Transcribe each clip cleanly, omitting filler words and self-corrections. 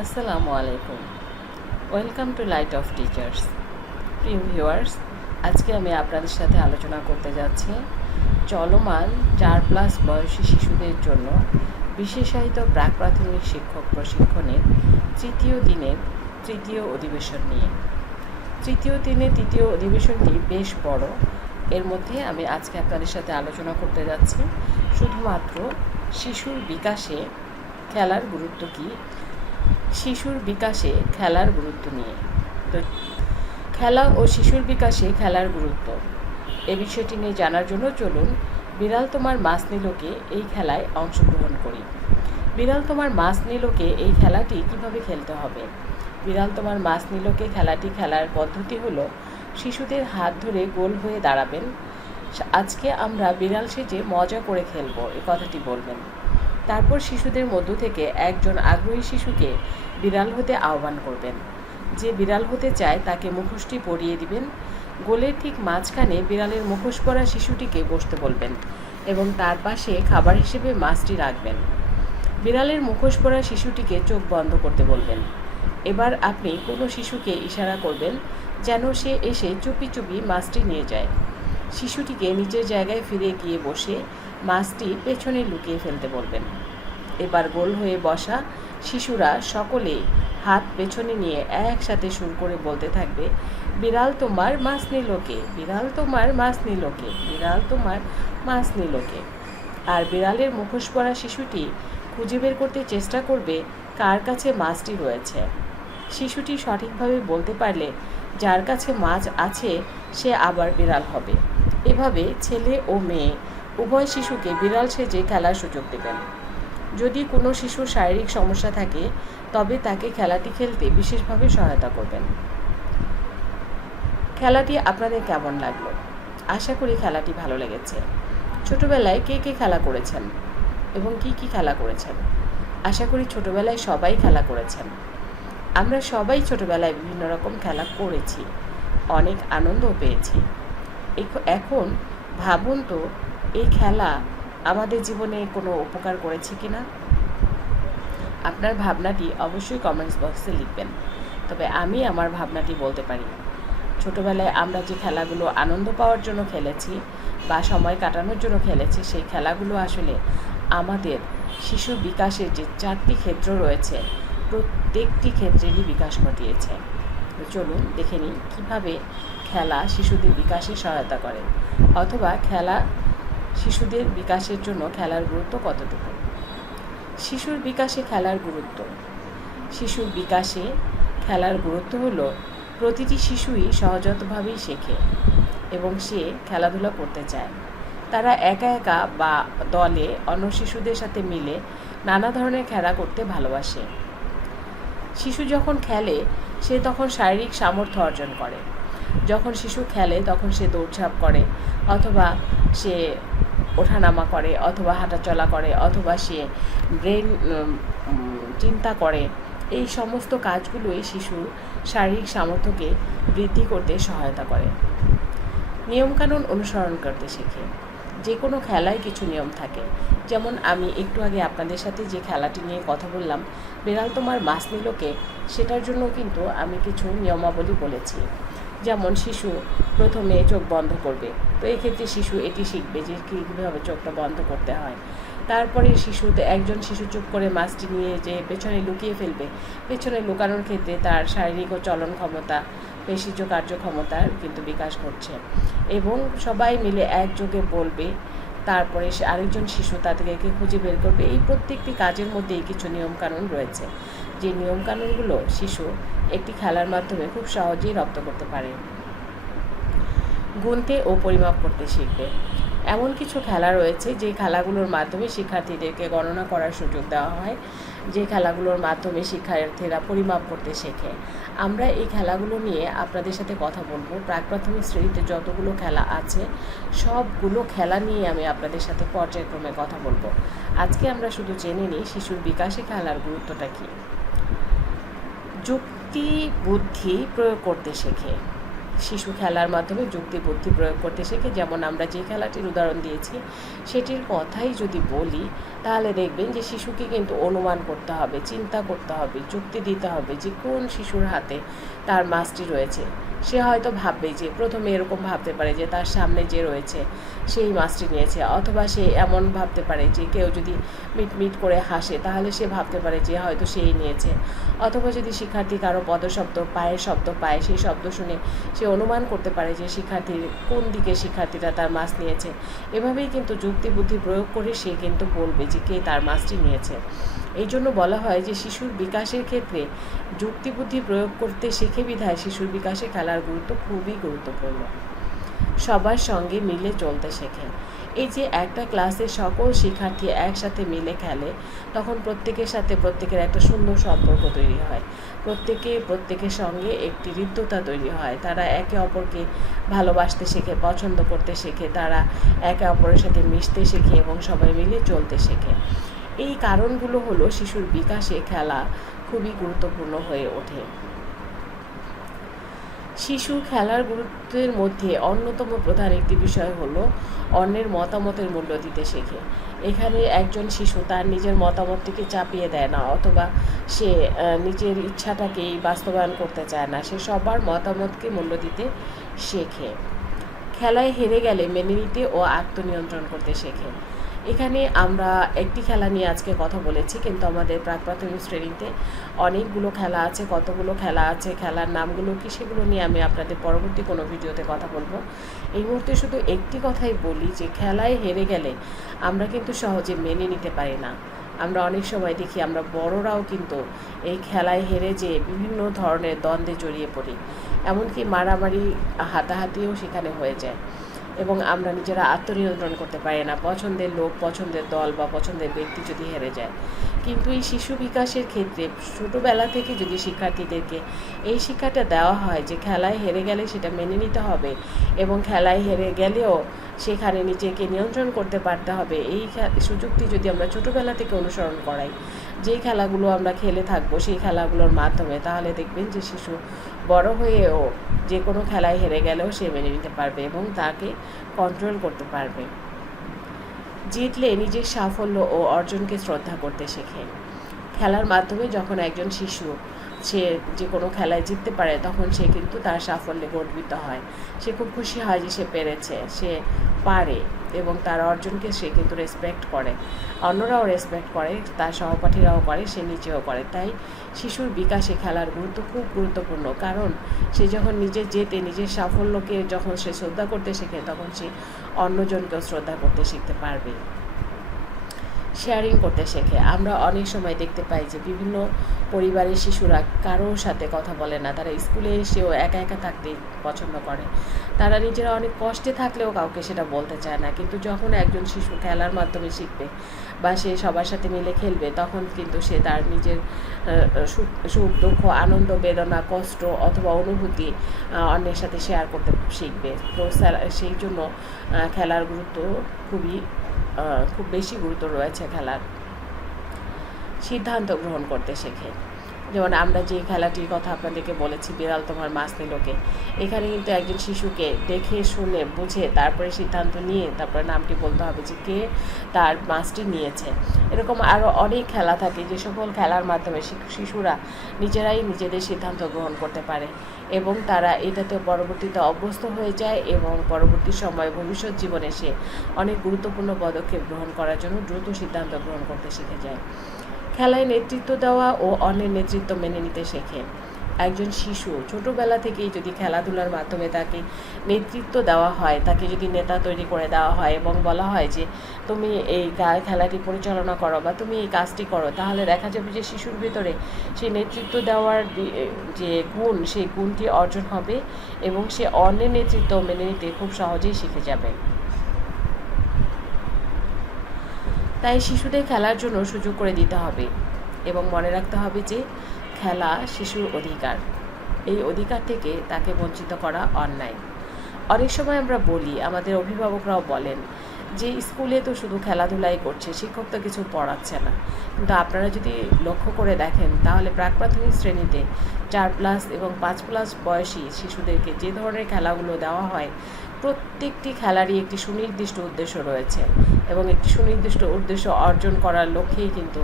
আসসালামু আলাইকুম। Welcome to light off teachers. প্রিয় ভিউয়ার্স, আজকে আমি আপনাদের সাথে আলোচনা করতে যাচ্ছি চলমান 4+ বয়সী শিশুদের জন্য বিশেষায়িত প্রাক প্রাথমিক শিক্ষক প্রশিক্ষণের তৃতীয় দিনের তৃতীয় অধিবেশন নিয়ে। তৃতীয় দিনের তৃতীয় অধিবেশনটি বেশ বড়। এর মধ্যে আমি আজকে আপনাদের সাথে আলোচনা করতে যাচ্ছি শুধুমাত্র শিশুর বিকাশে খেলার গুরুত্ব কী, শিশুর বিকাশে খেলার গুরুত্ব নিয়ে। তো খেলা ও শিশুর বিকাশে খেলার গুরুত্ব এ বিষয়টি নিয়ে জানার জন্য চলুন বিড়াল তোমার মাছ নিলকে এই খেলায় অংশগ্রহণ করি। বিড়াল তোমার মাছ নিলকে এই খেলাটি কিভাবে খেলতে হবে। বিড়াল তোমার মাছ নিলকে খেলাটি খেলার পদ্ধতি হলো শিশুদের হাত ধরে গোল হয়ে দাঁড়াবেন। আজকে আমরা বিড়াল সেজে মজা করে খেলবো, এই কথাটি বলবেন। তারপর শিশুদের মধ্য থেকে একজন আগ্রহী শিশুকে বিড়াল হতে আহ্বান করবেন। যে বিড়াল হতে চায় তাকে মুখোশটি পরিয়ে দিবেন। গোলের ঠিক মাঝখানে বিড়ালের মুখোশ পরা শিশুটিকে বসতে বলবেন এবং তার পাশে খাবার হিসেবে মাছটি রাখবেন। বিড়ালের মুখোশ পরা শিশুটিকে চোখ বন্ধ করতে বলবেন। এবার আপনি কোনো শিশুকে ইশারা করবেন যেন সে এসে চুপি চুপি মাছটি নিয়ে যায়। শিশুটিকে নিচের জায়গায় ফিরে গিয়ে বসে মাছটি পেছনে লুকিয়ে ফেলতে বলবেন। এবার গোল হয়ে বসা শিশুরা সকলে হাত পেছনে নিয়ে একসাথে সুর করে বলতে থাকবে, বিড়াল তোমার মাছ নিলকে, বিড়াল তোমার মাছ নিলকে, বিড়াল তোমার মাছ নিলকে। আর বিড়ালের মুখোশ পরা শিশুটি খুঁজে বের করতে চেষ্টা করবে কার কাছে মাছটি রয়েছে। শিশুটি সঠিকভাবে বলতে পারলে যার কাছে মাছ আছে সে আবার বিড়াল হবে। এভাবে ছেলে ও মেয়ে উভয় শিশুকে বিড়াল সেজে খেলার সুযোগ দেবেন। যদি কোনো শিশুর শারীরিক সমস্যা থাকে তবে তাকে খেলাটি খেলতে বিশেষভাবে সহায়তা করবেন। খেলাটি আপনাদের কেমন লাগলো? আশা করি খেলাটি ভালো লেগেছে। ছোটবেলায় কে কে খেলা করেছেন এবং কি কি খেলা করেছেন? আশা করি ছোটবেলায় সবাই খেলা করেছেন। আমরা সবাই ছোটবেলায় বিভিন্ন রকম খেলা করেছি, অনেক আনন্দও পেয়েছি। এখন ভাবুন তো এই খেলা আমাদের জীবনে কোনো উপকার করেছে কিনা। আপনার ভাবনাটি অবশ্যই কমেন্টস বক্সে লিখবেন। তবে আমি আমার ভাবনাটি বলতে পারি। ছোটবেলায় আমরা যে খেলাগুলো আনন্দ পাওয়ার জন্য খেলেছি বা সময় কাটানোর জন্য খেলেছি, সেই খেলাগুলো আসলে আমাদের শিশুর বিকাশের যে 4টি ক্ষেত্র রয়েছে প্রত্যেকটি ক্ষেত্রেরই বিকাশ ঘটিয়েছে। চলুন দেখে নিই কীভাবে খেলা শিশুদের বিকাশে সহায়তা করে, অথবা খেলা শিশুদের বিকাশের জন্য খেলার গুরুত্ব কতটুকু। শিশুর বিকাশে খেলার গুরুত্ব। শিশুর বিকাশে খেলার গুরুত্ব হলো প্রতিটি শিশুই সহজাতভাবেই শেখে এবং সে খেলাধুলা করতে চায়। তারা একা একা বা দলে অন্য শিশুদের সাথে মিলে নানা ধরনের খেলা করতে ভালোবাসে। শিশু যখন খেলে সে তখন শারীরিক সামর্থ্য অর্জন করে। যখন শিশু খেলে তখন সে দৌড়ঝাঁপ করে, অথবা সে ওঠানামা করে, অথবা হাঁটাচলা করে, অথবা সে ব্রেন চিন্তা করে। এই সমস্ত কাজগুলোই শিশুর শারীরিক সামর্থ্যকে বৃদ্ধি করতে সহায়তা করে। নিয়মকানুন অনুসরণ করতে শেখে। যে কোনো খেলায় কিছু নিয়ম থাকে। যেমন আমি একটু আগে আপনাদের সাথে যে খেলাটি নিয়ে কথা বললাম, বিড়াল তোমার মাছ নিলকে, সেটার জন্য কিন্তু আমি কিছু নিয়মাবলী বলেছি। যেমন শিশু প্রথমে চোখ বন্ধ করবে, তো এক্ষেত্রে শিশু এটি শিখবে যে কীভাবে চোখটা বন্ধ করতে হয়। তারপরে একজন শিশু চুপ করে মাছটি নিয়ে যে পেছনে লুকিয়ে ফেলবে। পেছনে লুকানোর ক্ষেত্রে তার শারীরিক ও চলন ক্ষমতা, পেশিজ কার্যক্ষমতার কিন্তু বিকাশ ঘটছে এবং সবাই মিলে একযোগে বলবে। তারপরে আরেকজন শিশু তাদেরকে খুঁজে বের করবে। এই প্রত্যেকটি কাজের মধ্যেই কিছু নিয়মকানুন রয়েছে, যে নিয়মকানুনগুলো শিশু একটি খেলার মাধ্যমে খুব সহজেই রপ্ত করতে পারে। গুনতে ও পরিমাপ করতে শিখবে। এমন কিছু খেলা রয়েছে যে খেলাগুলোর মাধ্যমে শিক্ষার্থীদেরকে গণনা করার সুযোগ দেওয়া হয়, যে খেলাগুলোর মাধ্যমে শিক্ষার্থীরা পরিমাপ করতে শেখে। আমরা এই খেলাগুলো নিয়ে আপনাদের সাথে কথা বলবো। প্রাক প্রাথমিক শ্রেণীতে যতগুলো খেলা আছে সবগুলো খেলা নিয়ে আমি আপনাদের সাথে পর্যায়ক্রমে কথা বলবো। আজকে আমরা শুধু জেনে নিই শিশুর বিকাশে খেলার গুরুত্বটা কী। যুক্তি বুদ্ধি প্রয়োগ করতে শেখে। শিশু খেলার মাধ্যমে যুক্তি বুদ্ধি প্রয়োগ করতে শেখে। যেমন আমরা যে খেলাটির উদাহরণ দিয়েছি সেটির কথাই যদি বলি, তাহলে দেখবেন যে শিশুকে কিন্তু অনুমান করতে হবে, চিন্তা করতে হবে, যুক্তি দিতে হবে যে কোন শিশুর হাতে তার মাছটি রয়েছে। সে হয়তো ভাববে যে প্রথমে এরকম ভাবতে পারে যে তার সামনে যে রয়েছে সেই মাছটি নিয়েছে, অথবা সে এমন ভাবতে পারে যে কেউ যদি মিটমিট করে হাসে তাহলে সে ভাবতে পারে যে হয়তো সেই নিয়েছে, অথবা যদি শিক্ষার্থী কারো পদশব্দ পায়ের শব্দ পায়, সেই শব্দ শুনে সে অনুমান করতে পারে যে শিক্ষার্থীর কোন দিকে শিক্ষার্থীরা তার মাছ নিয়েছে। এভাবেই কিন্তু যুক্তি বুদ্ধি প্রয়োগ করে সে কিন্তু বলবে যে কে তার মাছটি নিয়েছে। এই জন্য বলা হয় যে শিশুর বিকাশের ক্ষেত্রে যুক্তি বুদ্ধি প্রয়োগ করতে শেখে বিধায় শিশুর বিকাশে খেলার গুরুত্ব খুবই গুরুত্বপূর্ণ। সবার সঙ্গে মিলে চলতে শেখে। এই যে একটা ক্লাসে সকল শিক্ষার্থী একসাথে মিলে খেলে, তখন প্রত্যেকের সাথে প্রত্যেকের একটা সুন্দর সম্পর্ক তৈরি হয়, প্রত্যেকের সঙ্গে একটি হৃদ্যতা তৈরি হয়, তারা একে অপরকে ভালোবাসতে শেখে, পছন্দ করতে শেখে, তারা একে অপরের সাথে মিশতে শেখে এবং সবাই মিলে চলতে শেখে। এই কারণগুলো হলো শিশুর বিকাশে খেলা খুবই গুরুত্বপূর্ণ হয়ে ওঠে। শিশু খেলার গুরুত্বের মধ্যে অন্যতম প্রধান একটি বিষয় হলো অন্যের মতামতের মূল্য দিতে শেখে। এখানে একজন শিশু তার নিজের মতামতটিকে চাপিয়ে দেয় না, অথবা সে নিজের ইচ্ছাটাকেই বাস্তবায়ন করতে চায় না, সে সবার মতামতকে মূল্য দিতে শেখে। খেলায় হেরে গেলে মেনে নিতে ও আত্মনিয়ন্ত্রণ করতে শেখে। এখানে আমরা একটি খেলা নিয়ে আজকে কথা বলেছি, কিন্তু আমাদের প্রাক-প্রাথমিক শ্রেণীতে অনেকগুলো খেলা আছে। কতগুলো খেলা আছে, খেলার নামগুলো কি, সেগুলো নিয়ে আমি আপনাদের পরবর্তী কোনো ভিডিওতে কথা বলবো। এই মুহূর্তে শুধু একটি কথাই বলি যে খেলায় হেরে গেলে আমরা কিন্তু সহজে মেনে নিতে পারি না। আমরা অনেক সময় দেখি আমরা বড়রাও কিন্তু এই খেলায় হেরে যেয়ে বিভিন্ন ধরনের দ্বন্দ্বে জড়িয়ে পড়ি, এমনকি মারামারি হাতাহাতিও সেখানে হয়ে যায়, এবং আমরা নিজেরা আত্মনিয়ন্ত্রণ করতে পারি না। পছন্দের লোক, পছন্দের দল বা পছন্দের ব্যক্তি যদি হেরে যায়। কিন্তু এই শিশু বিকাশের ক্ষেত্রে ছোটোবেলা থেকে যদি শিক্ষার্থীদেরকে এই শিক্ষাটা দেওয়া হয় যে খেলায় হেরে গেলে সেটা মেনে নিতে হবে, এবং খেলায় হেরে গেলেও সেখানে নিজেকে নিয়ন্ত্রণ করতে পারতে হবে, এই সুযোগটি যদি আমরা ছোটোবেলা থেকে অনুসরণ করাই, যেই খেলাগুলো আমরা খেলে থাকবো সেই খেলাগুলোর মাধ্যমে, তাহলে দেখবেন যে শিশু বড় হয়েও যে কোনো খেলায় হেরে গেলেও সে মেনে নিতে পারবে এবং তাকে কন্ট্রোল করতে পারবে। জিতলে নিজের সাফল্য ও অর্জনকে শ্রদ্ধা করতে শেখে। খেলার মাধ্যমে যখন একজন শিশু সে যে কোনো খেলায় জিততে পারে, তখন সে কিন্তু তার সাফল্যে গর্বিত হয়, সে খুব খুশি হয় যে সে পেরেছে, সে পারে, এবং তার অর্জনকে সে কিন্তু রেসপেক্ট করে, অন্যরাও রেসপেক্ট করে, তার সহপাঠীরাও করে, সে নিজেও করে। তাই শিশুর বিকাশে খেলার গুরুত্ব খুব গুরুত্বপূর্ণ, কারণ সে যখন নিজে জেতে, নিজের সাফল্যকে যখন সে শ্রদ্ধা করতে শেখে, তখন সে অন্যজনকেও শ্রদ্ধা করতে শিখতে পারবে। শেয়ারিং করতে শেখে। আমরা অনেক সময় দেখতে পাই যে বিভিন্ন পরিবারের শিশুরা কারোর সাথে কথা বলে না, তারা স্কুলে এসেও একা একা থাকতে পছন্দ করে, তারা নিজেরা অনেক কষ্টে থাকলেও কাউকে সেটা বলতে চায় না। কিন্তু যখন একজন শিশু খেলার মাধ্যমে শিখবে বা সে সবার সাথে মিলে খেলবে, তখন কিন্তু সে তার নিজের সুখ দুঃখ, আনন্দ, বেদনা, কষ্ট অথবা অনুভূতি অন্যের সাথে শেয়ার করতে শিখবে। তো সেই জন্য খেলার গুরুত্ব খুব বেশি গুরুত্ব রয়েছে খেলার। সিদ্ধান্ত গ্রহণ করতে শেখে। যেমন আমরা যে খেলাটির কথা আপনাদেরকে বলেছি, বিড়াল তোমার মাছ নিলকে, এখানে কিন্তু একজন শিশুকে দেখে শুনে বুঝে তারপরে সিদ্ধান্ত নিয়ে তারপরে নামটি বলতে হবে যে কে তার মাছটি নিয়েছে। এরকম আরও অনেক খেলা থাকে যে সকল খেলার মাধ্যমে শিশুরা নিজেরাই নিজেদের সিদ্ধান্ত গ্রহণ করতে পারে, এবং তারা এটাতে পরবর্তীতে অভ্যস্ত হয়ে যায়, এবং পরবর্তী সময়ে ভবিষ্যৎ জীবনে সে অনেক গুরুত্বপূর্ণ পদক্ষেপ গ্রহণ করার জন্য দ্রুত সিদ্ধান্ত গ্রহণ করতে শিখে যায়। খেলায় নেতৃত্ব দেওয়া ও অন্যের নেতৃত্ব মেনে নিতে শেখে। একজন শিশু ছোটোবেলা থেকেই যদি খেলাধুলার মাধ্যমে তাকে নেতৃত্ব দেওয়া হয়, তাকে যদি নেতা তৈরি করে দেওয়া হয় এবং বলা হয় যে তুমি এই খেলাটি পরিচালনা করো বা তুমি এই কাজটি করো, তাহলে দেখা যাবে যে শিশুর ভিতরে সেই নেতৃত্ব দেওয়ার যে গুণ, সেই গুণটি অর্জন হবে এবং সে অন্যের নেতৃত্ব মেনে নিতে খুব সহজেই শিখে যাবে। তাই শিশুদের খেলার জন্য সুযোগ করে দিতে হবে, এবং মনে রাখতে হবে যে খেলা শিশুর অধিকার, এই অধিকার থেকে তাকে বঞ্চিত করা অন্যায়। অনেক সময় আমরা বলি, আমাদের অভিভাবকরাও বলেন যে স্কুলে তো শুধু খেলাধুলাই করছে, শিক্ষক তো কিছু পড়াচ্ছে না। কিন্তু আপনারা যদি লক্ষ্য করে দেখেন তাহলে প্রাক প্রাথমিক শ্রেণীতে 4+ এবং 5+ বয়সী শিশুদেরকে যে ধরনের খেলাগুলো দেওয়া হয়, প্রত্যেকটি খেলারই একটি সুনির্দিষ্ট উদ্দেশ্য রয়েছে এবং একটি সুনির্দিষ্ট উদ্দেশ্য অর্জন করার লক্ষ্যেই কিন্তু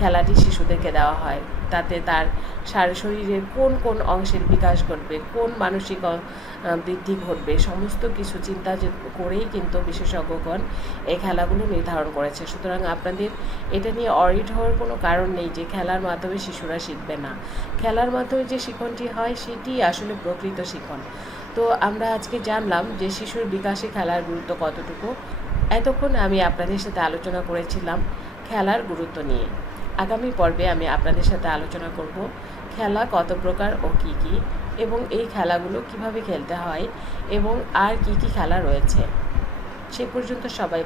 খেলাটি শিশুদেরকে দেওয়া হয়। তাতে তার শরীরের কোন কোন অংশের বিকাশ ঘটবে, কোন মানসিক বৃদ্ধি ঘটবে, সমস্ত কিছু চিন্তা করেই কিন্তু বিশেষজ্ঞগণ এই খেলাগুলো নির্ধারণ করেছে। সুতরাং আপনাদের এটা নিয়ে অরিড হওয়ার কোনো কারণ নেই যে খেলার মাধ্যমে শিশুরা শিখবে না। খেলার মাধ্যমে যে শিক্ষণটি হয় সেটি আসলে প্রকৃত শিক্ষণ। তো আমরা আজকে জানলাম যে শিশুর বিকাশে খেলার গুরুত্ব কতটুকু। এতক্ষণ আমি আপনাদের সাথে আলোচনা করেছিলাম খেলার গুরুত্ব নিয়ে। আগামী পর্বে আমি আপনাদের সাথে আলোচনা করব খেলা কত প্রকার ও কী কী, এবং এই খেলাগুলো কিভাবে খেলতে হয় এবং আর কী কী খেলা রয়েছে। সে পর্যন্ত সবাই